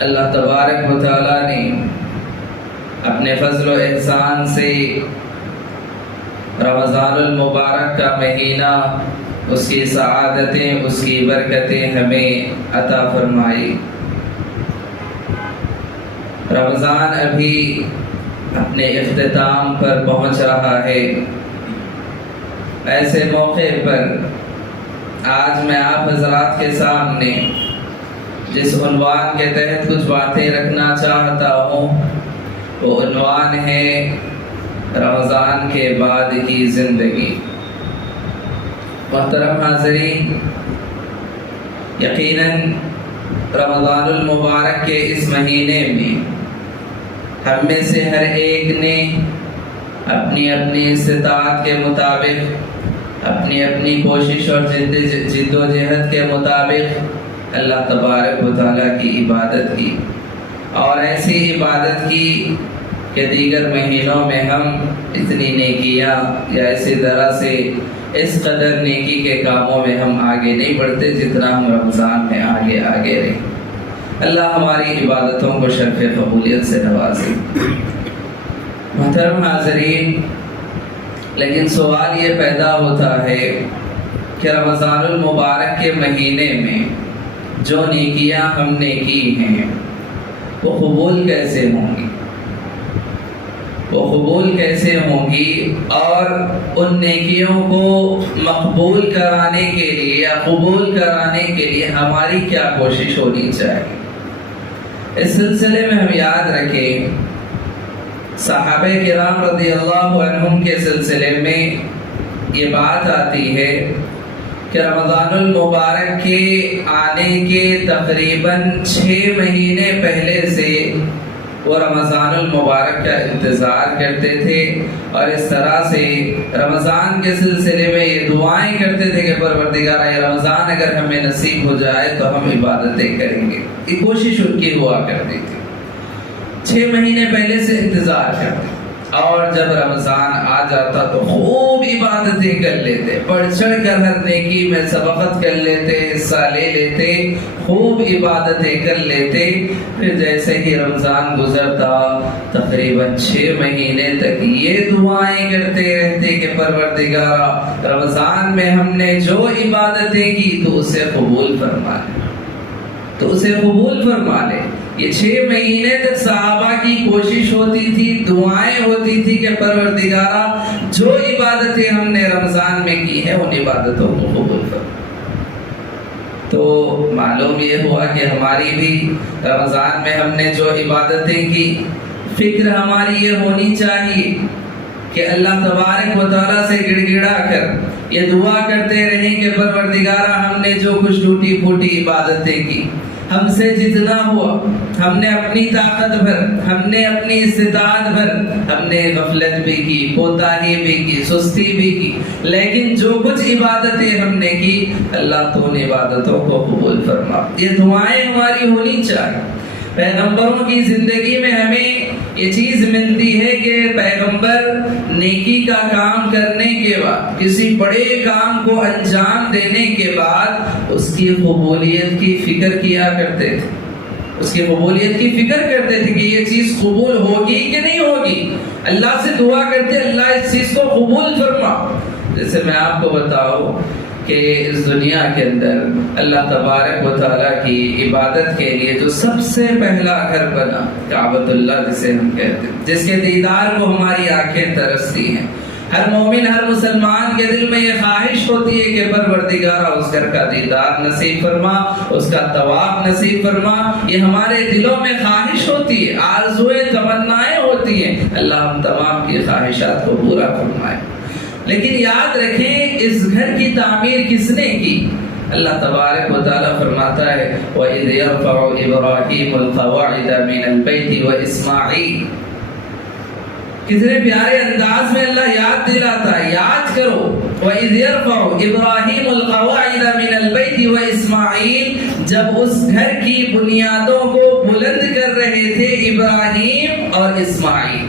اللہ تبارک و تعالیٰ نے اپنے فضل و احسان سے رمضان المبارک کا مہینہ، اس کی سعادتیں، اس کی برکتیں ہمیں عطا فرمائی۔ رمضان ابھی اپنے اختتام پر پہنچ رہا ہے۔ ایسے موقع پر آج میں آپ حضرات کے سامنے جس عنوان کے تحت کچھ باتیں رکھنا چاہتا ہوں وہ عنوان ہے رمضان کے بعد کی زندگی۔ محترم حاضرین، یقیناً رمضان المبارک کے اس مہینے میں ہم میں سے ہر ایک نے اپنی اپنی استطاعت کے مطابق، اپنی اپنی کوشش اور جد و جہد کے مطابق اللہ تبارک و تعالیٰ کی عبادت کی، اور ایسی عبادت کی کہ دیگر مہینوں میں ہم اتنی نیکیاں یا اسی طرح سے اس قدر نیکی کے کاموں میں ہم آگے نہیں بڑھتے جتنا ہم رمضان میں آگے رہے۔ اللہ ہماری عبادتوں کو شرف قبولیت سے نوازے۔ محترم حاضرین، لیکن سوال یہ پیدا ہوتا ہے کہ رمضان المبارک کے مہینے میں جو نیکیاں ہم نے کی ہیں وہ قبول کیسے ہوں گی؟ وہ قبول کیسے ہوں گی، اور ان نیکیوں کو مقبول کرانے کے لیے یا قبول کرانے کے لیے ہماری کیا کوشش ہونی چاہیے؟ اس سلسلے میں ہم یاد رکھیں صحابہ کرام رضی اللہ عنہم کے سلسلے میں یہ بات آتی ہے کہ رمضان المبارک کے آنے کے تقریباً 6 مہینے پہلے سے وہ رمضان المبارک کا انتظار کرتے تھے، اور اس طرح سے رمضان کے سلسلے میں یہ دعائیں کرتے تھے کہ پروردگارہ یہ رمضان اگر ہمیں نصیب ہو جائے تو ہم عبادتیں کریں گے۔ یہ کوشش ان کی ہوا کرتی تھی، 6 مہینے پہلے سے انتظار کرتے، اور جب رمضان آ جاتا تو خوب عبادتیں کر لیتے، بڑھ چڑھ کر ہر نیکی میں سبقت کر لیتے، حصہ لے لیتے، خوب عبادتیں کر لیتے۔ پھر جیسے ہی رمضان گزرتا تقریباً 6 مہینے تک یہ دعائیں کرتے رہتے کہ پروردگارا رمضان میں ہم نے جو عبادتیں کی تو اسے قبول فرما لے، تو اسے قبول فرما لے۔ یہ 6 مہینے تک صحابہ کی کوشش ہوتی تھی، دعائیں ہوتی تھی کہ پروردگارا جو عبادتیں ہم نے رمضان میں کی ہیں ان عبادتوں کو قبول فرما۔ تو معلوم یہ ہوا کہ ہماری بھی رمضان میں ہم نے جو عبادتیں کی، فکر ہماری یہ ہونی چاہیے کہ اللہ تبارک و تعالیٰ سے گڑ گڑا کر یہ دعا کرتے رہیں کہ پروردگارا ہم نے جو کچھ ٹوٹی پھوٹی عبادتیں کی، ہم سے جتنا ہوا، ہم نے اپنی طاقت بھر، ہم نے اپنی استطاعت بھر، ہم نے غفلت بھی کی، کوتاہی بھی کی، سستی بھی کی، لیکن جو کچھ عبادتیں ہم نے کی اللہ تو ان عبادتوں کو قبول فرما۔ یہ دعائیں ہماری ہونی چاہیے۔ پیغمبروں کی زندگی میں ہمیں یہ چیز ملتی ہے کہ پیغمبر نیکی کا کام کرنے کے بعد، کسی بڑے کام کو انجام دینے کے بعد اس کی قبولیت کی فکر کیا کرتے تھے، اس کی قبولیت کی فکر کرتے تھے کہ یہ چیز قبول ہوگی کہ نہیں ہوگی، اللہ سے دعا کرتے اللہ اس چیز کو قبول فرما۔ جیسے میں آپ کو بتاؤں کہ اس دنیا کے اندر اللہ تبارک و تعالیٰ کی عبادت کے لیے جو سب سے پہلا گھر بنا کعبۃ اللہ جسے ہم کہتے ہیں، جس کے دیدار کو ہماری آنکھیں ترستی ہیں، ہر مومن ہر مسلمان کے دل میں یہ خواہش ہوتی ہے کہ پروردگارہ اس گھر کا دیدار نصیب فرما، اس کا طواف نصیب فرما۔ یہ ہمارے دلوں میں خواہش ہوتی ہے، آرزویں تمنائیں ہوتی ہیں، اللہ ہم تمام کی خواہشات کو پورا فرمائے۔ لیکن یاد رکھیں اس گھر کی تعمیر کس نے کی؟ اللہ تبارک و تعالیٰ فرماتا ہے وَإِذْ يَرْفَعُ إِبْرَاهِيمُ الْقَوَاعِدَ مِنَ الْبَيْتِ وَإِسْمَاعِيلُ۔ کتنے پیارے انداز میں اللہ یاد دلاتا ہے، یاد کرو وَإِذْ يَرْفَعُ إِبْرَاهِيمُ الْقَوَاعِدَ مِنَ الْبَيْتِ وَإِسْمَاعِيلُ، جب اس گھر کی بنیادوں کو بلند کر رہے تھے ابراہیم اور اسماعیل۔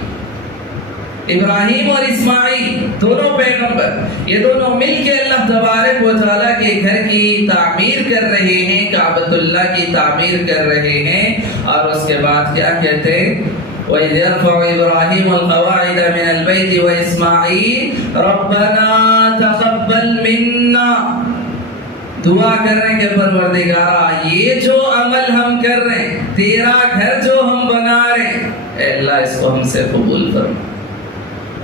ابراہیم اور اسماعیل دونوں پیغمبر، یہ دونوں مل کے اللہ تبارک تبارک و تعالیٰ کے گھر کی تعمیر کر رہے ہیں، کعبۃ اللہ کی تعمیر کر رہے ہیں، اور اس کے بعد کیا کہتے ہیں؟ وَإِذْ يَرْفَعُ إِبْرَاهِيمُ الْقَوَاعِدَ مِنَ الْبَيْتِ وَإِسْمَاعِيلُ رَبَّنَا تَقَبَّلْ مِنَّا، دعا کر رہے ہیں کہ پروردگارا یہ جو عمل ہم کر رہے ہیں، تیرا گھر جو ہم بنا رہے ہیں، اے اللہ اس کو ہم سے قبول فرما،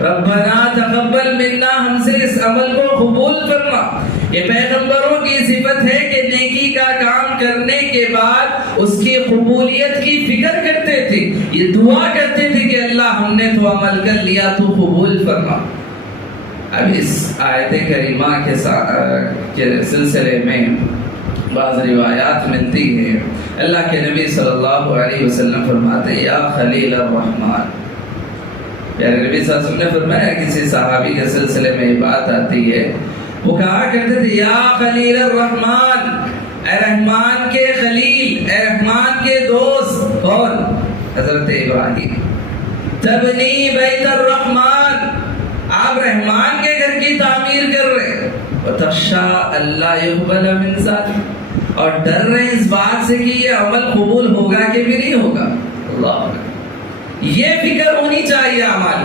ربنا تقبل منا، ہم سے اس عمل کو قبول فرما۔ یہ پیغمبروں کی صفت ہے کہ نیکی کا کام کرنے کے بعد اس کی قبولیت کی فکر کرتے تھے، یہ دعا کرتے تھے کہ اللہ ہم نے تو عمل کر لیا، تو قبول فرما۔ اب اس آیت کریمہ کے سلسلے میں بعض روایات ملتی ہیں، اللہ کے نبی صلی اللہ علیہ وسلم فرماتے ہیں یا خلیل الرحمن، پیارے نبی صلی اللہ علیہ وسلم نے فرمایا کسی صحابی کے سلسلے میں یہ بات آتی ہے، وہ کہا کرتے تھے یا خلیل الرحمن، اے رحمان کے خلیل، اے رحمان کے دوست، کون؟ حضرت ابراہیم۔ تبنی بیت الرحمن، آپ رحمان کے گھر کی تعمیر کر رہے ہیں، وتخشى اللہ يقبل من ذلك، اور ڈر رہے ہیں اس بات سے کہ یہ عمل قبول ہوگا کہ بھی نہیں ہوگا۔ اللہ اکبر، یہ فکر ہونی چاہیے اعمال۔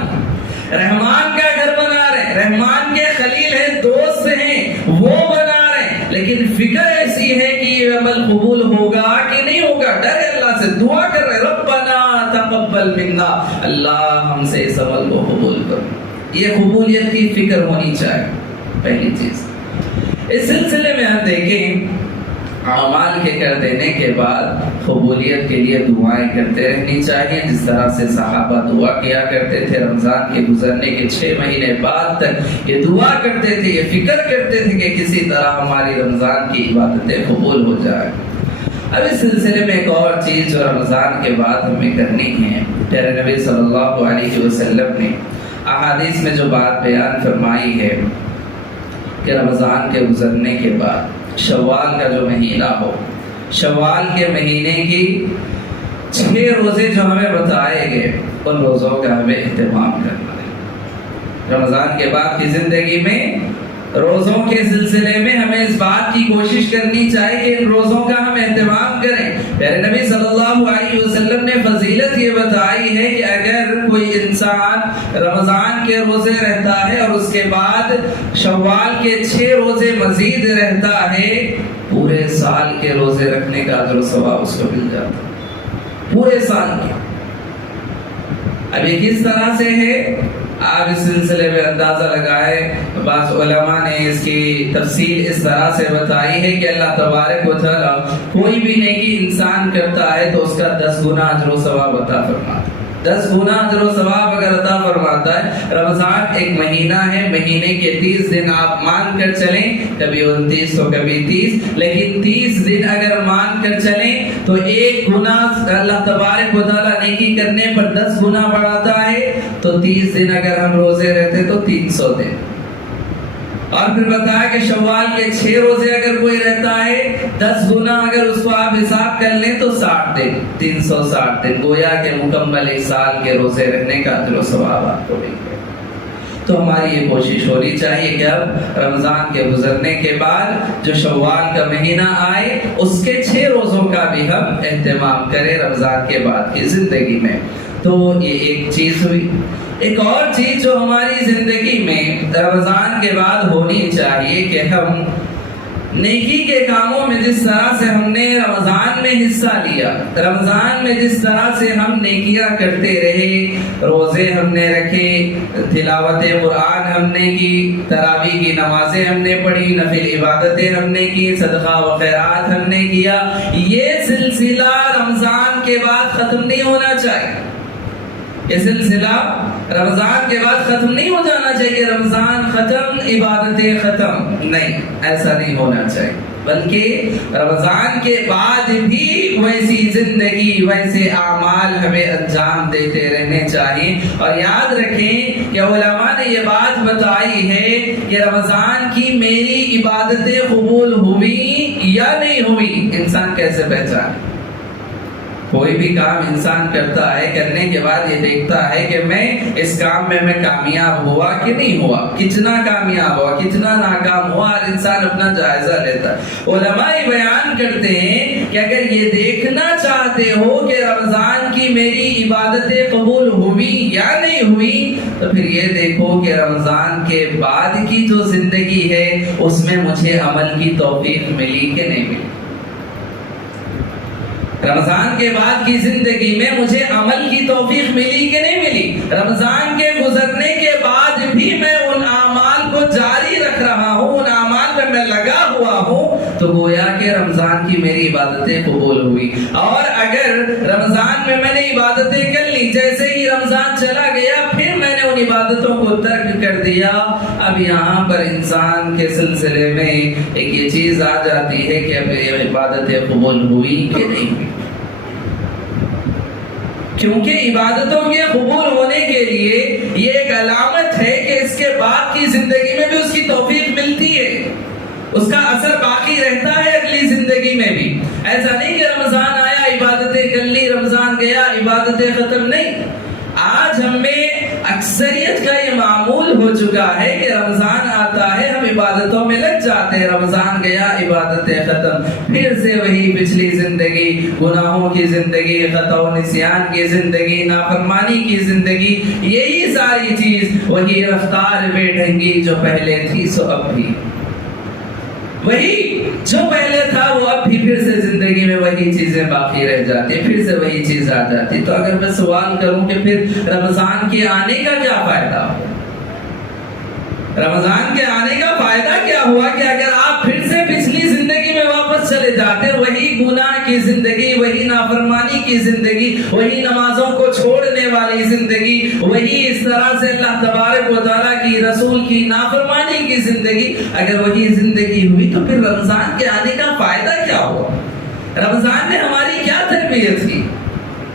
رحمان کا گھر بنا رہے ہیں، رحمان کے خلیل ہیں، دوست ہیں، وہ بنا رہے ہیں، لیکن فکر ایسی ہے کہ یہ عمل قبول ہوگا کہ نہیں ہوگا، ڈر ہے اللہ سے، دعا کر رہے ہیں ربنا تقبل منا، اللہ ہم سے اس عمل کو قبول کرو، یہ قبولیت کی فکر ہونی چاہیے، پہلی چیز۔ اس سلسلے میں ہم دیکھیں اعمال کے کر دینے کے بعد قبولیت کے لیے دعائیں کرتے رہنی چاہیے، جس طرح سے صحابہ دعا کیا کرتے تھے، رمضان کے گزرنے کے 6 مہینے بعد تک یہ دعا کرتے تھے، یہ فکر کرتے تھے کہ کسی طرح ہماری رمضان کی عبادتیں قبول ہو جائیں۔ اب اس سلسلے میں ایک اور چیز جو رمضان کے بعد ہمیں کرنی ہے، پیارے نبی صلی اللہ علیہ وسلم نے احادیث میں جو بات بیان فرمائی ہے کہ رمضان کے گزرنے کے بعد شوال کا جو مہینہ ہو، شوال کے مہینے کی 6 روزے جو ہمیں بتائے گئے، ان روزوں کا ہمیں اہتمام کرنا ہے۔ رمضان کے بعد کی زندگی میں روزوں کے سلسلے میں ہمیں اس بات کی کوشش کرنی چاہیے کہ ان روزوں کا ہم اہتمام کریں۔ پیارے نبی صلی اللہ علیہ وسلم نے فضیلت یہ بتائی ہے کہ اگر کوئی انسان رمضان کے روزے رہتا ہے اور اس کے بعد شوال کے 6 روزے مزید رہتا ہے، پورے سال کے روزے رکھنے کا اجر و ثواب اس کو مل جاتا ہے، پورے سال کے۔ اب یہ کس طرح سے ہے آپ اس سلسلے میں اندازہ لگائیں، بعض علماء نے اس کی تفصیل اس طرح سے بتائی ہے کہ اللہ تبارک و تعالیٰ کوئی بھی نیکی انسان کرتا ہے تو اس کا 10 گنا اجر و ثواب عطا فرماتا ہے، 10 گنا اجر و ثواب اگر عطا فرماتا ہے۔ رمضان ایک مہینہ ہے، مہینے کے 30 دن آپ مان کر چلیں، کبھی 29 تو کبھی 30، لیکن 30 دن اگر مان کر چلیں تو 1 گنا اللہ تبارک و تعالیٰ نیکی کرنے پر 10 گنا بڑھاتا ہے، تو 30 دن اگر ہم روزے رہتے تو 300 دن۔ اور پھر بتایا کہ شوال کے 6 روزے اگر کوئی رہتا ہے، 10 گنا اگر اس کو آپ حساب کر لیں تو 60 دن، 360 دن، گویا کہ مکمل 1 سال کے روزے رہنے کا اجر و ثواب آپ کو ملے گا۔ تو ہماری یہ کوشش ہونی چاہیے کہ اب رمضان کے گزرنے کے بعد جو شوال کا مہینہ آئے، اس کے 6 روزوں کا بھی ہم اہتمام کریں رمضان کے بعد کی زندگی میں۔ تو یہ ایک چیز ہوئی۔ ایک اور چیز جو ہماری زندگی میں رمضان کے بعد ہونی چاہیے کہ ہم نیکی کے کاموں میں جس طرح سے ہم نے رمضان میں حصہ لیا، رمضان میں جس طرح سے ہم نیکیاں کرتے رہے، روزے ہم نے رکھے، تلاوت قرآن ہم نے کی، تراویح کی نمازیں ہم نے پڑھی، نفل عبادتیں ہم نے کی، صدقہ و خیرات ہم نے کیا، یہ سلسلہ رمضان کے بعد ختم نہیں ہونا چاہیے۔ یہ سلسلہ رمضان کے بعد ختم نہیں ہو جانا چاہیے، رمضان ختم عبادتیں ختم، نہیں، ایسا نہیں ہونا چاہیے، بلکہ رمضان کے بعد بھی ویسی زندگی، ویسے اعمال ہمیں انجام دیتے رہنے چاہیے۔ اور یاد رکھیں کہ علماء نے یہ بات بتائی ہے کہ رمضان کی میری عبادتیں قبول ہوئی یا نہیں ہوئی، انسان کیسے پہچانے؟ کوئی بھی کام انسان کرتا ہے، کرنے کے بعد یہ دیکھتا ہے کہ میں اس کام میں کامیاب ہوا کہ نہیں ہوا، کتنا کامیاب ہوا، کتنا ناکام ہوا، اور انسان اپنا جائزہ لیتا ہے۔ علماء بیان کرتے ہیں کہ اگر یہ دیکھنا چاہتے ہو کہ رمضان کی میری عبادتیں قبول ہوئی یا نہیں ہوئی، تو پھر یہ دیکھو کہ رمضان کے بعد کی جو زندگی ہے اس میں مجھے عمل کی توفیق ملی کہ نہیں ملی۔ رمضان کے بعد کی زندگی میں مجھے عمل کی توفیق ملی کہ نہیں ملی۔ رمضان کے گزرنے کے بعد بھی میں ان اعمال کو جاری رکھ رہا ہوں، ان اعمال میں میں لگا ہوا ہوں، تو گویا کہ رمضان کی میری عبادتیں قبول ہوئی۔ اور اگر رمضان میں میں نے عبادتیں کر لی، جیسے ہی رمضان چلا گیا پھر میں نے ان عبادتوں کو ترک کر دیا، اب یہاں پر انسان کے سلسلے میں ایک یہ چیز آ جاتی ہے کہ اب یہ عبادتیں قبول ہوئی کہ نہیں ہوئی۔ کیونکہ عبادتوں کے قبول ہونے کے لیے یہ ایک علامت ہے کہ اس کے بعد کی زندگی میں بھی اس کی توفیق ملتی ہے، اس کا اثر باقی رہتا ہے اگلی زندگی میں بھی۔ ایسا نہیں کہ رمضان آیا عبادتیں کر لی، رمضان گیا عبادتیں ختم، نہیں۔ آج ہم میں اکثریت کا یہ معمول ہو چکا ہے کہ رمضان آتا ہے ہم عبادتوں میں لگ جاتے ہیں، رمضان گیا عبادتیں ختم، پھر سے وہی پچھلی زندگی، گناہوں کی زندگی، خطا و نسیان کی زندگی، نافرمانی کی زندگی، یہی ساری چیز، وہی رفتار بے ڈھنگی جو پہلے تھی سو اب بھی وہی جو پہلے تھا وہ اب بھی پھر سے زندگی میں وہی چیزیں باقی رہ جاتی ہیں، پھر سے وہی چیز آ جاتی۔ تو اگر میں سوال کروں کہ پھر رمضان کے آنے کا کیا فائدہ ہو، رمضان کے آنے کا فائدہ کیا ہوا کہ اگر آپ پھر سے پچھلی زندگی میں واپس چلے جاتے، وہی گناہ کی زندگی، وہی نافرمانی کی زندگی، وہی نمازوں کو چھوڑنے والی زندگی، وہی اس طرح سے اللہ تبارک و تعالیٰ کی رسول کی نافرمانی کی زندگی، اگر وہی زندگی ہوئی تو پھر رمضان کے آنے کا فائدہ کیا ہوا؟ رمضان نے ہماری کیا تربیت کی؟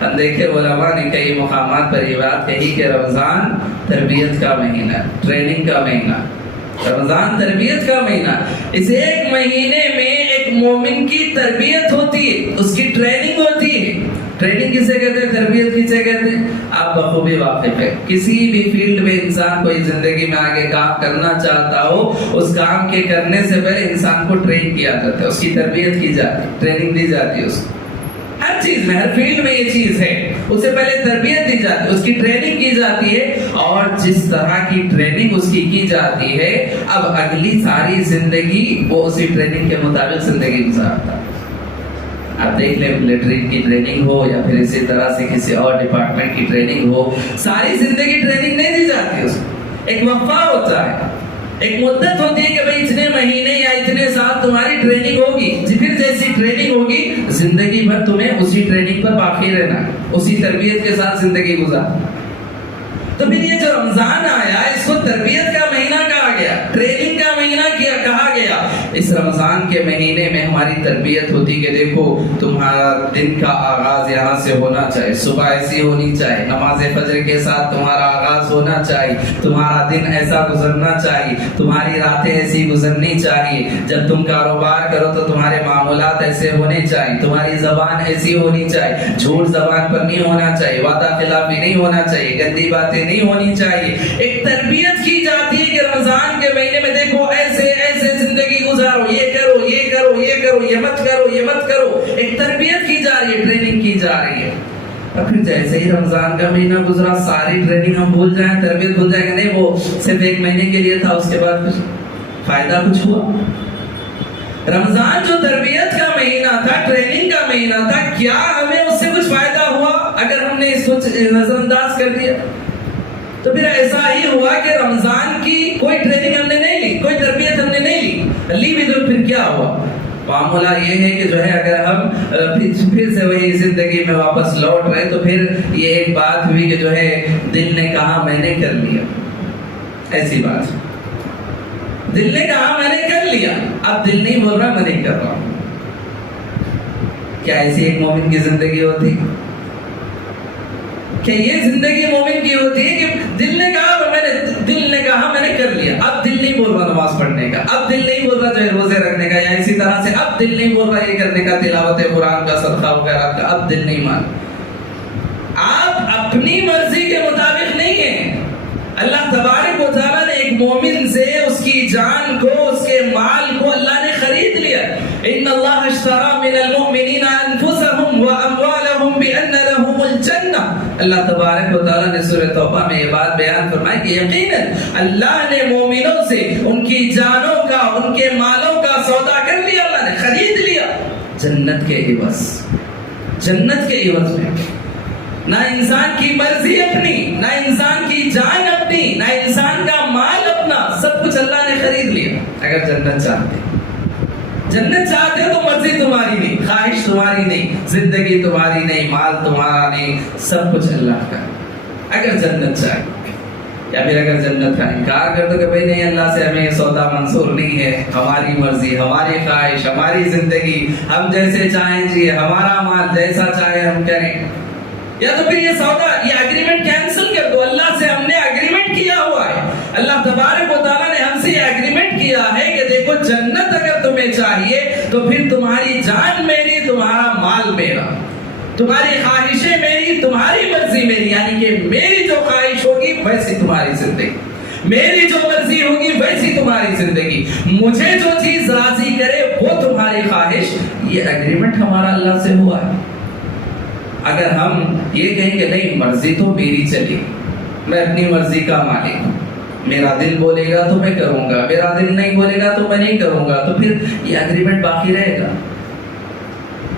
ہم دیکھیں علماء نے کئی مقامات پر یہ بات کہی کہ رمضان تربیت کا مہینہ، ٹریننگ کا مہینہ، رمضان تربیت کا مہینہ۔ اس ایک مہینے میں ایک مومن کی تربیت ہوتی ہے، اس کی ٹریننگ ہوتی ہے۔ ٹریننگ کسے کہتے ہیں، تربیت کسے کہتے ہیں؟ آپ بخوبی واقف ہے، کسی بھی فیلڈ میں انسان کوئی زندگی میں آگے کام کرنا چاہتا ہو، اس کام کے کرنے سے پہلے انسان کو ٹرین کیا جاتا ہے، اس کی تربیت کی جاتی ہے، ٹریننگ دی جاتی ہے اس کو۔ ہر چیز میں، ہر فیلڈ میں یہ چیز ہے، اس سے پہلے تربیت دی جاتی ہے، اس کی ٹریننگ کی جاتی ہے، اور جس طرح کی ٹریننگ اس کی جاتی ہے، اب اگلی ساری زندگی وہ اسی ٹریننگ کے مطابق زندگی گزارتا ہے۔ آپ دیکھ لیں ملٹری کی ٹریننگ ہو یا پھر اسی طرح سے کسی اور ڈپارٹمنٹ کی ٹریننگ ہو، ساری زندگی ٹریننگ نہیں دی جاتی، اس کو ایک وقفہ ہوتا ہے، ایک مدت ہوتی ہے کہ بھئی اتنے مہینے یا اتنے سال تمہاری ٹریننگ ہوگی، پھر جیسی ٹریننگ ہوگی زندگی بھر تمہیں اسی ٹریننگ پر باقی رہنا ہے، اسی تربیت کے ساتھ زندگی گزارنا۔ تو پھر یہ جو رمضان آیا اس کو تربیت کا مہینہ کہا گیا، ٹریننگ کا مہینہ کہا گیا۔ اس رمضان کے مہینے میں ہماری تربیت ہوتی کہ دیکھو تمہارا دن کا آغاز یہاں سے ہونا چاہیے، صبح ایسی ہونی چاہیے، نماز فجر کے ساتھ تمہارا آغاز ہونا چاہیے، تمہارا دن ایسا گزرنا چاہیے، تمہاری راتیں ایسی گزرنی چاہیے، جب تم کاروبار کرو تو تمہارے معاملات ایسے ہونے چاہیے، تمہاری زبان ایسی ہونی چاہیے، جھوٹ زبان پر نہیں ہونا چاہیے، وعدہ خلافی نہیں ہونا چاہیے، گندی باتیں نہیں ہونی چاہیے۔ ایک تربیت کی جاتی ہے کہ رمضان کے مہینے میں دیکھو ایسے ایسے زندگی گزارو، یہ کرو یہ کرو یہ کرو، یہ مت کرو یہ مت کرو، ایک تربیت کی جا رہی ہے، ٹریننگ کی جا رہی ہے۔ اور پھر جیسے ہی رمضان کا مہینہ گزرا ساری ٹریننگ ہم بھول جائیں، تربیت بھول جائیں کہ نہیں وہ صرف ایک مہینے کے لیے تھا، اس کے بعد کچھ فائدہ کچھ ہوا؟ رمضان جو تربیت کا مہینہ تھا، ٹریننگ کا مہینہ تھا، کیا ہمیں اس سے کچھ فائدہ ہوا اگر ہم نے اس کو نظر انداز کر دیا؟ تو پھر ایسا ہی ہوا کہ رمضان کی کوئی ٹریننگ ہم نے نہیں لی، کوئی تربیت ہم نے نہیں لی بھی تو پھر کیا ہوا؟ معاملہ یہ ہے کہ جو ہے اگر ہم پھر سے وہی زندگی میں واپس لوٹ رہے تو پھر یہ ایک بات ہوئی کہ جو ہے دل نے کہا میں نے کر لیا، ایسی بات دل نے کہا میں نے کر لیا، اب دل نہیں بول رہا میں نہیں کر رہا ہوں۔ کیا ایسی ایک مومن کی زندگی ہوتی؟ کہ یہ زندگی مومن کی ہوتی ہے کہ دل نے کہا میں نے کر لیا، اب دل نہیں بول رہا نماز پڑھنے کا، اب دل نہیں بول رہا جو ہے روزے رکھنے کا، یا اسی طرح سے اب اب دل نہیں بول رہا یہ کرنے کا، تلاوت قرآن کا، صدقہ وغیرہ کا، اب دل نہیں مان. آپ اپنی مرضی کے مطابق نہیں ہیں. اللہ تبارک و تعالیٰ نے ایک مومن سے اس کی جان کو، اس کے مال کو اللہ نے خرید لیا. ان اللہ اشترى من المؤمنین انفسهم واموالهم بان لهم الجنہ. اللہ تبارک و تعالیٰ نے سورہ توبہ میں یہ بات بیان فرمائی کہ یقیناً اللہ نے مومنوں سے ان کی جانوں کا، ان کے مالوں کا سودا کر لیا، اللہ نے خرید لیا جنت کے عوض. جنت کے عوض میں نہ انسان کی مرضی اپنی، نہ انسان کی جان اپنی، نہ انسان کا مال اپنا، سب کچھ اللہ نے خرید لیا. اگر جنت چاہتے ہو تو مرضی تمہاری نہیں، خواہش تمہاری نہیں، زندگی تمہاری نہیں، مال تمہارا نہیں، سب کچھ اللہ کا. اگر جنت چاہے، یا پھر اگر جنت کا انکار کر دو کہ بھائی نہیں، اللہ سے ہمیں یہ سودا منظور نہیں ہے، ہماری مرضی، ہماری خواہش، ہماری زندگی، ہم جیسے چاہیں جیے، ہمارا مال جیسا چاہے ہم کریں، یا تو پھر یہ سودا، یہ اگریمنٹ کینسل کر دو. اللہ سے ہم نے اگریمنٹ کیا ہوا ہے. اللہ تبارک و تعالیٰ نے ہم سے یہ اگریمنٹ کیا ہے کہ دیکھو جنت اگر تمہیں چاہیے تو پھر تمہاری جان میری، تمہارا مال میرا، تمہاری خواہشیں میری، تمہاری مرضی میری. یعنی کہ میری جو خواہش ہوگی ویسی تمہاری زندگی، میری جو مرضی ہوگی ویسی تمہاری زندگی، مجھے جو چیز راضی کرے وہ تمہاری خواہش. یہ اگریمنٹ ہمارا اللہ سے ہوا ہے. اگر ہم یہ کہیں کہ نہیں، مرضی تو میری چلی، میں اپنی مرضی کا مالک ہوں، میرا دل بولے گا تو میں کروں گا، میرا دل نہیں بولے گا تو میں نہیں کروں گا، تو پھر یہ اگریمنٹ باقی رہے گا.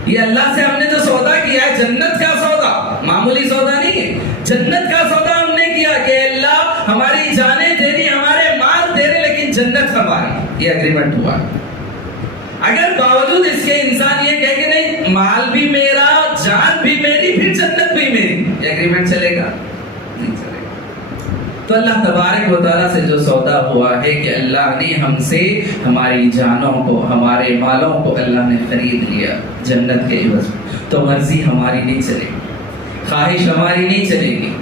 یہ اللہ سے ہم نے جو سودا کیا ہے، جنت کا سودا، معمولی سودا نہیں ہے، جنت کا سودا ہم نے کیا کہ اللہ ہماری جانیں تیری، ہمارے مال تیرے، لیکن جنت ہماری. یہ اگریمنٹ ہوا. اگر باوجود اس کے انسان یہ کہے کہ نہیں، مال بھی میرا، جان بھی میری، پھر جنت بھی میری، یہ اگریمنٹ چلے گا؟ نہیں چلے گا. تو اللہ تبارک و تعالیٰ سے جو سودا ہوا ہے کہ اللہ نے ہم سے ہماری جانوں کو، ہمارے مالوں کو اللہ نے خرید لیا جنت کے عوض میں، تو مرضی ہماری نہیں چلے گی، خواہش ہماری نہیں چلے گی.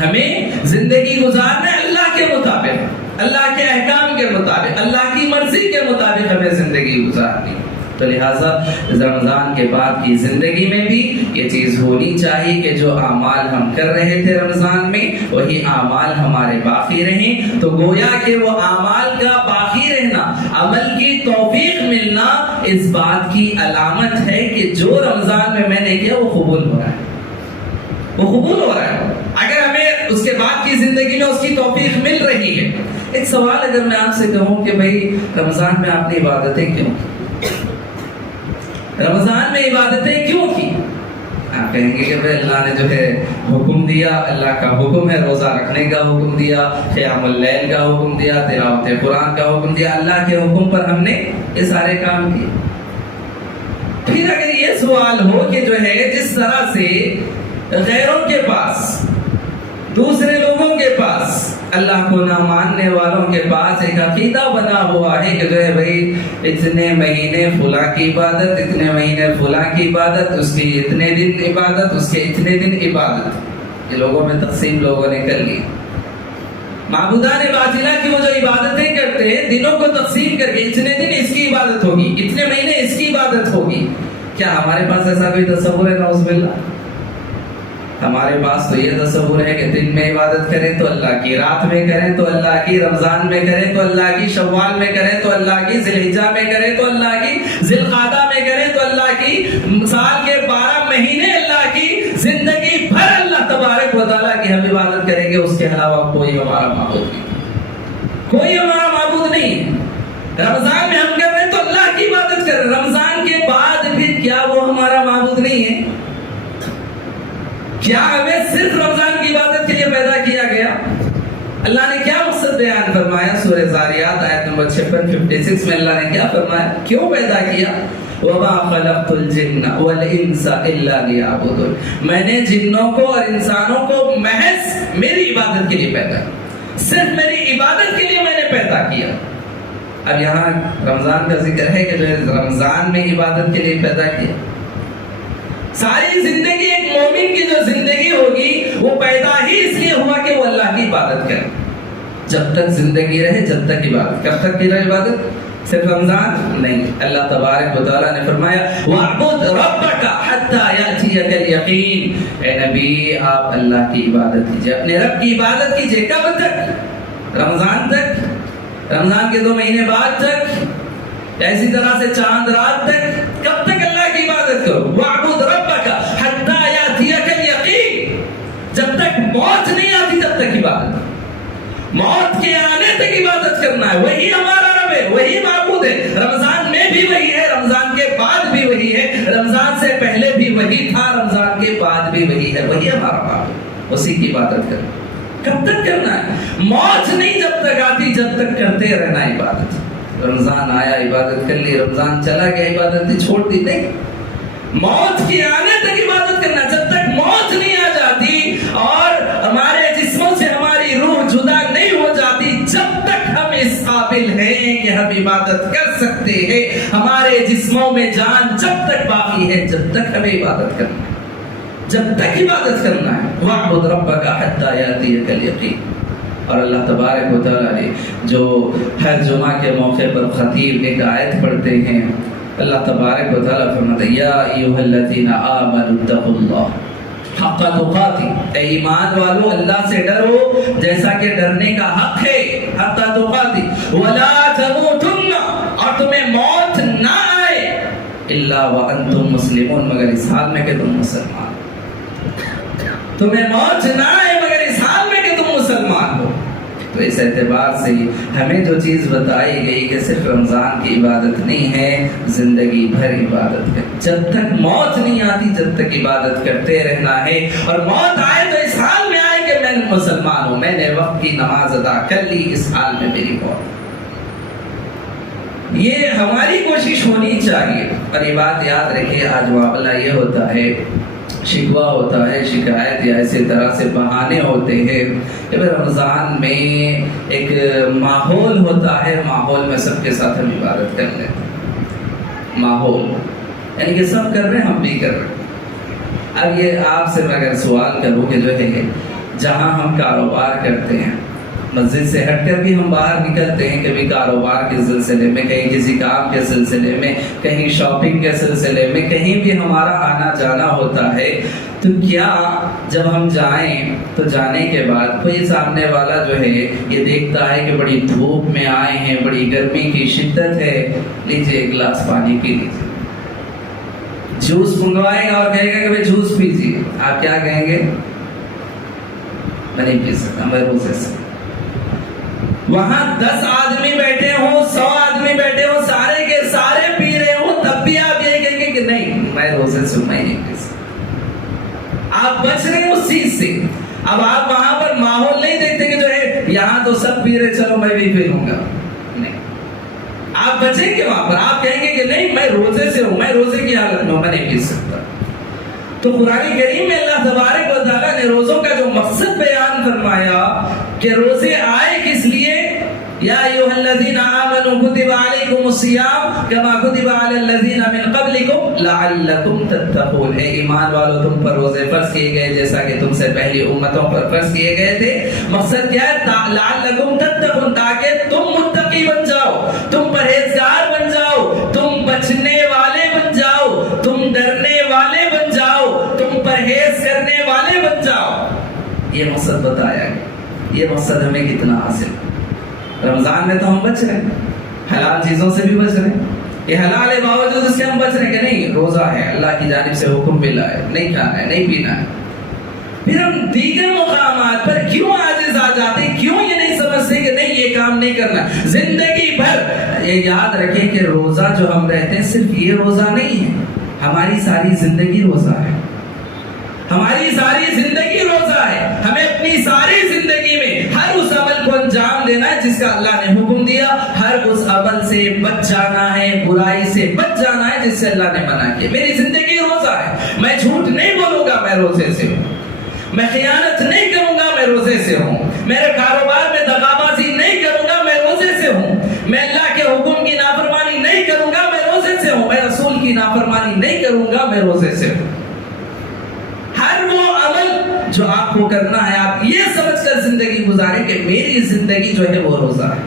ہمیں زندگی گزارنا ہے اللہ کے مطابق، اللہ کے احکام کے مطابق، اللہ کی مرضی کے مطابق ہمیں زندگی گزارنی. تو لہٰذا رمضان کے بعد کی زندگی میں بھی یہ چیز ہونی چاہیے کہ جو اعمال ہم کر رہے تھے رمضان میں، وہی اعمال ہمارے باقی رہیں. تو گویا کہ وہ اعمال کا باقی رہنا، عمل کی توفیق ملنا، اس بات کی علامت ہے کہ جو رمضان میں نے کیا وہ قبول ہو رہا ہے، وہ قبول ہو رہا ہے. اگر ہمیں اس کے بعد کی زندگی میں اس کی توفیق مل رہی ہے. ایک سوال اگر میں آپ سے کہوں کہ بھائی رمضان میں آپ نے عبادتیں کیوں کی؟ رمضان میں عبادتیں کیوں کی؟ آپ کہیں گے کہ بھائی اللہ نے جو ہے حکم دیا، اللہ کا حکم ہے، روزہ رکھنے کا حکم دیا، قیام اللیل کا حکم دیا، تلاوت قرآن کا حکم دیا، اللہ کے حکم پر ہم نے یہ سارے کام کیے. پھر اگر یہ سوال ہو کہ جو ہے جس طرح سے غیروں کے پاس، دوسرے لوگوں کے پاس، اللہ کو نہ ماننے والوں کے پاس ایک عقیدہ بنا ہوا ہے کہ جو ہے بھائی اتنے مہینے فلاں کی عبادت، اتنے مہینے فلاں کی عبادت، اس کی اتنے دن عبادت، اس کے اتنے دن عبادت، یہ لوگوں میں تقسیم لوگوں نے کر لی. معبودان باطلہ کی وہ جو عبادتیں کرتے ہیں، دنوں کو تقسیم کر کے اتنے دن اس کی عبادت ہوگی، اتنے مہینے اس کی عبادت ہوگی. کیا ہمارے پاس ایسا کوئی تصور ہے؟ نعوذ باللہ. ہمارے پاس تو یہ تصور ہے کہ دن میں عبادت کریں تو اللہ کی، رات میں کریں تو اللہ کی، رمضان میں کریں تو اللہ کی، شوال میں کریں تو اللہ کی، ذی الحجہ میں کریں تو اللہ کی، ذی القعدہ میں کریں تو اللہ کی، سال کے 12 مہینے اللہ کی، زندگی بھر اللہ تبارک و تعالیٰ کی ہم عبادت کریں گے. اس کے علاوہ کوئی ہمارا معبود نہیں، کوئی ہمارا معبود نہیں. رمضان میں ہم کر رہے ہیں تو اللہ کی عبادت کر رہے ہیں، رمضان کے بعد پھر کیا وہ ہمارا معبود نہیں ہے؟ کیا ہمیں صرف رمضان کی عبادت کے لیے پیدا کیا گیا؟ اللہ نے کیا مقصد بیان فرمایا؟ سورہ زاریات آیت نمبر 56 میں اللہ نے کیا فرمایا؟ کیوں پیدا کیا؟ وَمَا خَلَقْتُ الْجِنَّ وَالْإِنسَ إِلَّا لِيَعْبُدُونِ. میں نے جنوں کو اور انسانوں کو محض میری عبادت کے لیے پیدا کیا، صرف میری عبادت کے لیے میں نے پیدا کیا. اب یہاں رمضان کا ذکر ہے کہ جو رمضان میں عبادت کے لیے پیدا کیا. ساری زندگی ایک مومن کی جو زندگی ہوگی وہ پیدا ہی اس لیے ہوا کہ وہ اللہ کی عبادت کرے. جب تک زندگی رہے، جب تک عبادت. کب تک کی رہے عبادت؟ صرف رمضان نہیں، اللہ تبارک و تعالیٰ نے فرمایا وَاعْبُدْ رَبَّكَ حَتَّى يَأْتِيَكَ الْيَقِينُ، اے نبی آپ اللہ کی عبادت کیجئے، اپنے رب کی عبادت کیجئے۔ کب تک؟ رمضان تک، رمضان کے 2 مہینے بعد تک، اسی طرح سے چاند رات تک، کب تک اللہ کی عبادت کرو؟ وَاعْبُدْ رَبَّكَ حَتَّى يَأْتِيَكَ الْيَقِينُ، جب تک موت نہیں آتی تب تک عبادت، موت کے آنے تک عبادت کرنا ہے، وہی ہمارا رب ہے، وہی معبود ہے۔ رمضان میں بھی وہی ہے، رمضان کے بعد بھی وہی ہے، رمضان سے پہلے بھی وہی تھا، رمضان کے بعد بھی وہی ہے، وہی ہمارا معبود، اسی کی عبادت کرنا۔ کب تک کرنا ہے؟ موت نہیں جب تک آتی، جب تک کرتے رہنا عبادت۔ رمضان آیا عبادت کر لی، رمضان چلا گیا عبادت چھوڑ دی، نہیں، موت کے آنے تک عبادت کرنا۔ جب تک موت نہیں آ جاتی اور ہمارے جسموں سے ہماری روح جدا نہیں ہو جاتی، جب تک ہم اس قابل ہیں کہ ہم عبادت کر سکتے ہیں، ہمارے جسموں میں جان جب تک باقی ہے، جب تک ہمیں عبادت کرنا ہے، جب تک عبادت کرنا ہے۔ وَاعْبُدْ رَبَّكَ حَتَّى يَأْتِيَكَ الْيَقِينُ۔ اور اللہ تبارک و تعالیٰ نے جو ہر جمعہ کے موقع پر خطیب ایک آیت پڑھتے ہیں، اللہ تبارک و تعالیٰ فرماتا ہے یا ایھا الذین آمنوا اتقوا اللہ حق تقاتہ، اے ایمان والو اللہ سے ڈرو جیسا کہ ڈرنے کا حق ہے، حق تقاتہ ولا تموتن، اور تمہیں موت نہ آئے الا وانتم مسلمون، مگر اس حال میں کہ تم مسلمان، تمہیں موت نہ آئے مگر اس حال میں کہ تم مسلمان ہو۔ تو اس اعتبار سے ہمیں جو چیز بتائی گئی کہ صرف رمضان کی عبادت نہیں ہے، زندگی بھر عبادت ہے، جب تک موت نہیں آتی جب تک عبادت کرتے رہنا ہے، اور موت آئے تو اس حال میں آئے کہ میں مسلمان ہوں، میں نے وقت کی نماز ادا کر لی، اس حال میں میری موت۔ یہ ہماری کوشش ہونی چاہیے۔ اور یہ بات یاد رکھیے، آج معاملہ یہ ہوتا ہے، شکوہ ہوتا ہے، شکایت یا اسی طرح سے بہانے ہوتے ہیں کہ رمضان میں ایک ماحول ہوتا ہے، ماحول میں سب کے ساتھ ہم عبادت کر لیتے ہیں، ماحول یعنی کہ سب کر رہے ہیں ہم بھی کر رہے ہیں۔ اب یہ آپ سے میں اگر سوال کروں کہ جو ہے جہاں ہم کاروبار کرتے ہیں، مسجد سے ہٹ کر بھی ہم باہر نکلتے ہیں، کبھی کاروبار کے سلسلے میں، کہیں کسی کام کے سلسلے میں، کہیں شاپنگ کے سلسلے میں، کہیں بھی ہمارا آنا جانا ہوتا ہے، تو کیا جب ہم جائیں تو جانے کے بعد کوئی سامنے والا جو ہے یہ دیکھتا ہے کہ بڑی دھوپ میں آئے ہیں، بڑی گرمی کی شدت ہے، لیجئے ایک گلاس پانی پی لیجئے، جوس منگوائے گا اور کہے گا کہ بھئی جوس پیجئے، آپ کیا کہیں گے؟ میں نہیں پی سکتا، میں روزے سے۔ وہاں 10 آدمی بیٹھے ہوں، 100 آدمی بیٹھے ہوں، سارے کے سارے پی رہے ہوں، تب بھی آپ یہ کہیں گے کہ نہیں میں روزے سے میں نہیں پی سکتا۔ آپ بچ رہے ہیں اس چیز سے۔ اب آپ وہاں پر ماحول نہیں دیکھتے کہ جو ہے یہاں تو سب پی رہے، چلو میں بھی پی لوں گا، نہیں، آپ بچیں گے وہاں پر، آپ کہیں گے کہ نہیں میں روزے سے ہوں، میں روزے کی حالت میں ہوں، میں نہیں پی سکتا۔ تو قرآن کریم میں اللہ تبارک و تعالیٰ نے روزوں کا جو مقصد بیان فرمایا کہ روزے آئے کس لیے، یا ایھا الذین آمنوا کتب علیکم الصیام کما کتب علی الذین من قبلکم لعلکم تتقون، اے ایمان والو تم پر روزے فرض کیے گئے جیسا کہ تم سے پہلی امتوں پر فرض کیے گئے تھے۔ مقصد کیا ہے؟ لعلکم تتقون، تاکہ تم متقی بن جاؤ، تم پرہیزگار بن جاؤ، تم بچنے والے بن جاؤ، تم ڈرنے والے بن جاؤ، تم پرہیز کرنے والے بن جاؤ۔ یہ مقصد بتایا گیا۔ یہ مقصد ہمیں کتنا حاصل، رمضان میں تو ہم بچ رہے ہیں، حلال چیزوں سے بھی بچ رہے ہیں، یہ حلال ہے باوجود اس کے ہم بچ رہے ہیں کہ نہیں روزہ ہے، اللہ کی جانب سے حکم ملا ہے، نہیں کھانا ہے، نہیں پینا ہے۔ پھر ہم دیگر مقامات پر کیوں عاجز آ جاتے ہیں، کیوں یہ نہیں سمجھتے کہ نہیں یہ کام نہیں کرنا زندگی بھر۔ یہ یاد رکھیں کہ روزہ جو ہم رہتے ہیں صرف یہ روزہ نہیں ہے، ہماری ساری زندگی روزہ ہے، ہماری ساری زندگی روزہ ہے۔ ہمیں اپنی ساری زندگی میں ہر اس عمل کو انجام دینا ہے جس کا اللہ نے حکم دیا، ہر اس عمل سے بچ جانا ہے، برائی سے بچ جانا ہے جس سے اللہ نے منع کیا۔ میری زندگی روزہ ہے، میں جھوٹ نہیں بولوں گا، میں روزے سے ہوں، میں خیانت نہیں کروں گا، میں روزے سے ہوں، میرے کاروبار میں دغابازی نہیں کروں گا، میں روزے سے ہوں، میں اللہ کے حکم کی نافرمانی نہیں کروں گا، میں روزے سے ہوں، میں رسول کی نافرمانی نہیں کروں گا، میں روزے سے ہوں۔ ہر وہ عمل جو آپ کو کرنا ہے آپ یہ سمجھ کر زندگی گزاریں کہ میری زندگی جو ہے وہ روزہ ہے،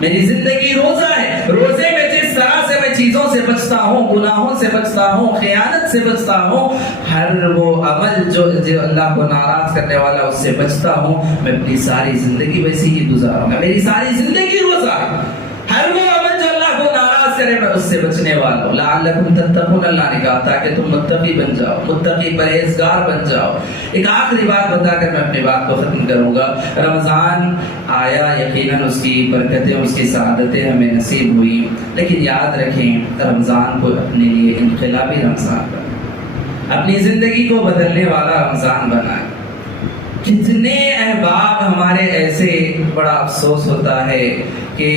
میری زندگی روزہ ہے، روزے میں جس طرح سے میں چیزوں سے بچتا ہوں، گناہوں سے بچتا ہوں، خیانت سے بچتا ہوں، ہر وہ عمل جو اللہ کو ناراض کرنے والا اس سے بچتا ہوں، میں اپنی ساری زندگی ویسی ہی گزاروں گا۔ میری ساری زندگی روزہ ہے، ہر وہ عمل جو اللہ کو ناراض کرے میں اس سے بچنے والا ہوں۔ لعلکم تتقون، اللہ نے کہا تاکہ تم متقی بن جاؤ، متقی پرہیزگار بن جاؤ۔ ایک آخری بات بتا کر میں اپنی بات کو ختم کروں گا۔ رمضان آیا، یقیناً اس کی برکتیں، اس کی سعادتیں ہمیں نصیب ہوئی، لیکن یاد رکھیں رمضان کو اپنے لیے انقلابی رمضان بنائیں، اپنی زندگی کو بدلنے والا رمضان بنائیں۔ کتنے احباب ہمارے ایسے، بڑا افسوس ہوتا ہے کہ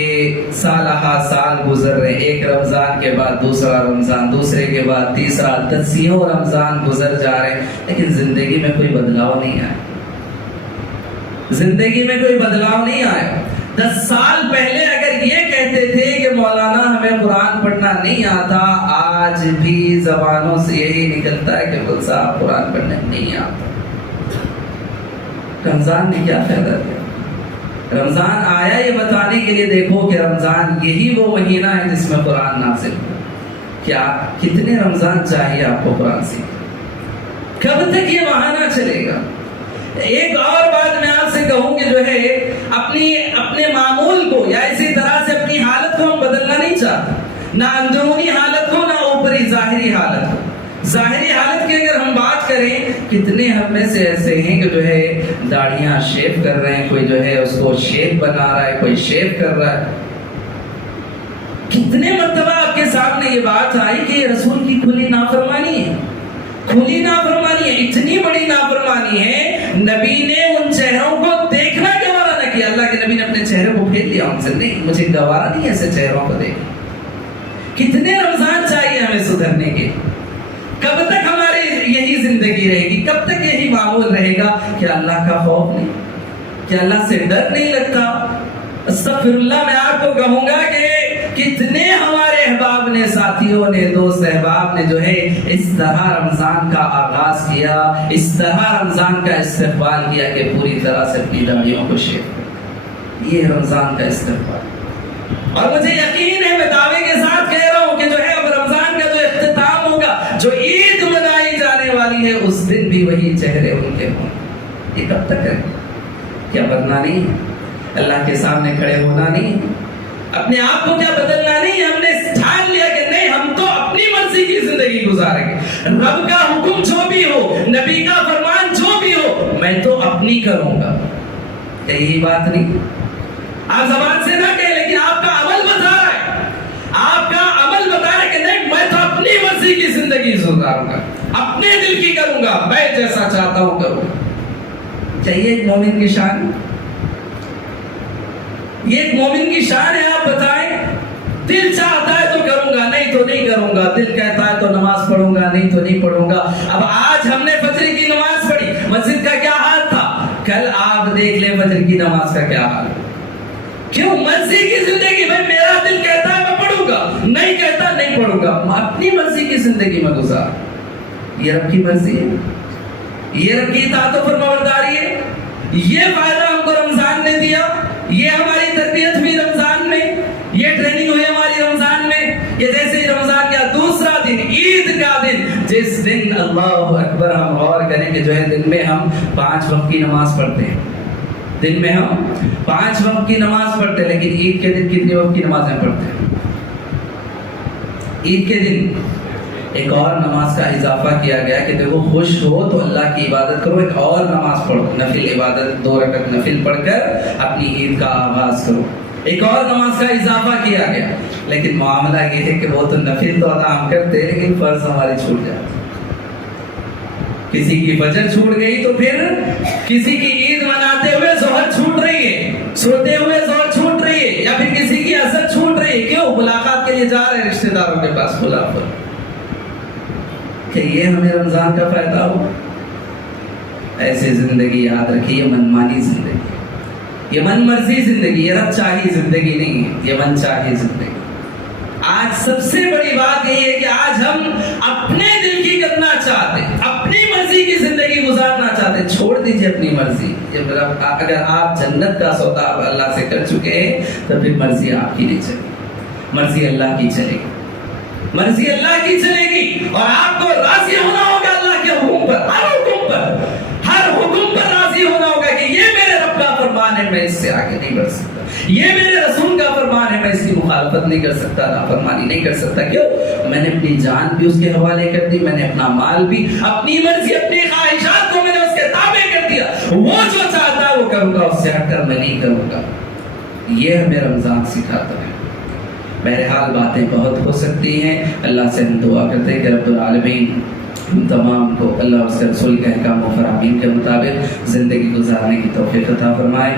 سالہ سال گزر رہے، ایک رمضان کے بعد دوسرا رمضان، دوسرے کے بعد تیسرا، دسیوں رمضان گزر جا رہے، لیکن زندگی میں کوئی بدلاؤ نہیں آیا، زندگی میں کوئی بدلاؤ نہیں آیا۔ 10 سال پہلے اگر یہ کہتے تھے کہ مولانا ہمیں قرآن پڑھنا نہیں آتا، آج بھی زبانوں سے یہی نکلتا ہے کہ گل صاحب قرآن پڑھنا نہیں آتا۔ رمضان نے کیا فائدہ دیا؟ رمضان آیا یہ بتانے کے لیے، دیکھو کہ رمضان یہی وہ مہینہ ہے جس میں قرآن نازل ہوا۔ کیا کتنے رمضان چاہیے آپ کو قرآن سیکھنے؟ کب تک یہ بہانہ چلے گا؟ ایک اور بات میں آپ سے کہوں کہ جو ہے اپنے معمول کو یا اسی طرح سے اپنی حالت کو ہم بدلنا نہیں چاہتے، نہ اندرونی حالت کو، نہ اوپری ظاہری حالت کو۔ ظاہری حالت کی اگر ہم بات کریں، کتنے ہم میں سے ایسے ہیں کہ جو ہے داڑھیاں شیو کر رہے ہیں، کوئی جو ہے اس کو شیپ بنا رہا ہے، کوئی شیپ کر رہا ہے۔ کتنے مرتبہ آپ کے سامنے یہ بات آئی کہ یہ رسول کی کھلی نافرمانی ہے، کھلی نافرمانی ہے، اتنی بڑی نافرمانی ہے، نبی نے ان چہروں کو دیکھنا گوارا نہ کیا۔ اللہ کے نبی نے اپنے چہرے کو پھیر لیا ان سے، نہیں مجھے گوارا نہیں ایسے چہروں کو دیکھنا۔ کتنے رمضان چاہیے ہمیں سدھرنے کے؟ کب تک ہماری یہی زندگی رہے گی؟ کب تک یہی معمول رہے گا کہ اللہ کا خوف نہیں، کہ اللہ سے ڈر نہیں لگتا؟ استغفر اللہ، میں آپ کو کہوں گا کہ کتنے ہمارے احباب نے، ساتھیوں نے، دوست احباب نے جو ہے اس طرح رمضان کا آغاز کیا، اس طرح رمضان کا استقبال کیا کہ پوری طرح سے اپنی داڑھیوں کو شیپ کر۔ یہ رمضان کا استقبال، اور مجھے یقین ہے، میں دعوے کے ساتھ کہہ رہا ہوں کہ جو ہے اب رمضان کا جو اختتام ہوگا، جو عید منائی جانے والی ہے، اس دن بھی وہی چہرے ان کے ہوں۔ یہ کب تک ہے؟ کیا بدلنا نہیں ہے؟ اللہ کے سامنے کھڑے ہونا نہیں ہے؟ اپنے آپ کو کیا بدلنا نہیں ہے؟ ہم نے ٹھان لیا کہ نہیں، ہم تو اپنی مرضی کی زندگی گزاریں گے، رب کا حکم جو بھی ہو، نبی کا فرمان جو بھی ہو، میں تو اپنی کروں گا۔ کیا یہی بات نہیں؟ آپ زبان سے نہ کہیں، لیکن آپ کا عمل بتا رہا ہے، آپ کا عمل بتا رہا ہے کہ نہیں، میں تو اپنی مرضی کی زندگی گزاروں گا، اپنے دل کی کروں گا، میں جیسا چاہتا ہوں کروں گا۔ چاہیے ایک مومن کی شان، یہ ایک مومن کی شان ہے۔ آپ بتائیں، دل چاہتا ہے تو کروں گا، نہیں تو نہیں کروں گا، دل کہتا ہے تو نماز پڑھوں گا، نہیں تو نہیں پڑھوں گا۔ اب آج ہم نے فجر کی نماز پڑھی، مسجد کا کیا حال تھا؟ کل آپ دیکھ لیں فجر کی نماز کا کیا حال ہے۔ کیوں؟ مرضی کی زندگی میں میرا دل کہتا ہے میں پڑھوں گا، نہیں کہتا نہیں پڑھوں گا، اپنی مرضی کی زندگی میں گزار۔ یہ رب کی مرضی ہے، یہ رب کی اطاعت و فرمانبرداری ہے۔ یہ فائدہ ہم کو رمضان نے دیا، یہ ہماری تربیت ہوئی رمضان میں، یہ ٹریننگ ہوئی ہماری رمضان میں۔ یہ جیسے رمضان کا دوسرا دن، عید کا دن، جس دن اللہ اکبر، ہم غور کریں کہ جو ہے دن میں ہم 5 وقت کی نماز پڑھتے ہیں، دن میں ہم 5 وقت کی نماز پڑھتے ہیں، لیکن عید کے دن کتنی وقت کی نمازیں پڑھتے ہیں؟ عید کے دن ایک اور نماز کا اضافہ کیا گیا کہ دیکھو خوش ہو تو اللہ کی عبادت کرو، ایک اور نماز پڑھو، نفل عبادت 2 رکعت نفل پڑھ کر اپنی عید کا آغاز کرو، ایک اور نماز کا اضافہ کیا گیا۔ لیکن معاملہ یہ ہے کہ وہ تو نفل تو ادا ہم کرتے ہیں، لیکن فرض ہماری چھوٹ جاتی، کسی کی فجر چھوٹ گئی تو پھر کسی کی عید مناتے ہوئے ظہر چھوٹ رہی ہے، سوتے ہوئے ظہر چھوٹ رہی ہے، یا پھر کسی کی عصر چھوٹ رہی ہے۔ کیوں؟ ملاقات کے لیے جا رہے ہیں رشتہ داروں کے پاس، کھلا پر۔ کہ یہ ہمیں رمضان کا فائدہ ہو؟ ایسی زندگی یاد رکھیے، منمانی زندگی، یہ من مرضی زندگی، یہ رب چاہی زندگی نہیں ہے، یہ من چاہی زندگی۔ آج سب سے بڑی بات یہ ہے کہ آج ہم اپنے دل کی کرنا چاہتے ہیں، اپنی مرضی مرضی کی زندگی گزارنا چاہتے ہیں چھوڑ دیجئے اپنی مرضی. اگر آپ جنت کا سودا اللہ سے کر چکے ہیں تو پھر مرضی آپ کی نہیں چلے گی, مرضی اللہ کی چلے گی, مرضی اللہ کی چلے گی. اور آپ کو راضی ہونا ہوگا اللہ کے حکم پر, ہر حکم پر راضی ہونا ہوگا کہ یہ میرے رب کا فرمان ہے, میں اس سے آگے نہیں بڑھ سکتا. یہ میرے رسول کا فرمان ہے, میں اس کی مخالفت نہیں کر سکتا, نافرمانی نہیں کر سکتا. کیوں؟ میں نے اپنی جان بھی اس کے حوالے کر دی, میں نے اپنا مال بھی, اپنی مرضی, اپنی خواہشات کو میں نے اس کے تابع کر دیا. وہ جو چاہتا ہے وہ کروں گا, اس سے ہٹ کر میں نہیں کروں گا. یہ ہمیں رمضان سکھاتا ہے. بہرحال باتیں بہت ہو سکتی ہیں. اللہ سے ہم دعا کرتے ہیں کہ رب العالمین ہم تمام کو اللہ اور اس کے رسول کے احکام و فرامین کے مطابق زندگی گزارنے کی توفیق عطا فرمائے.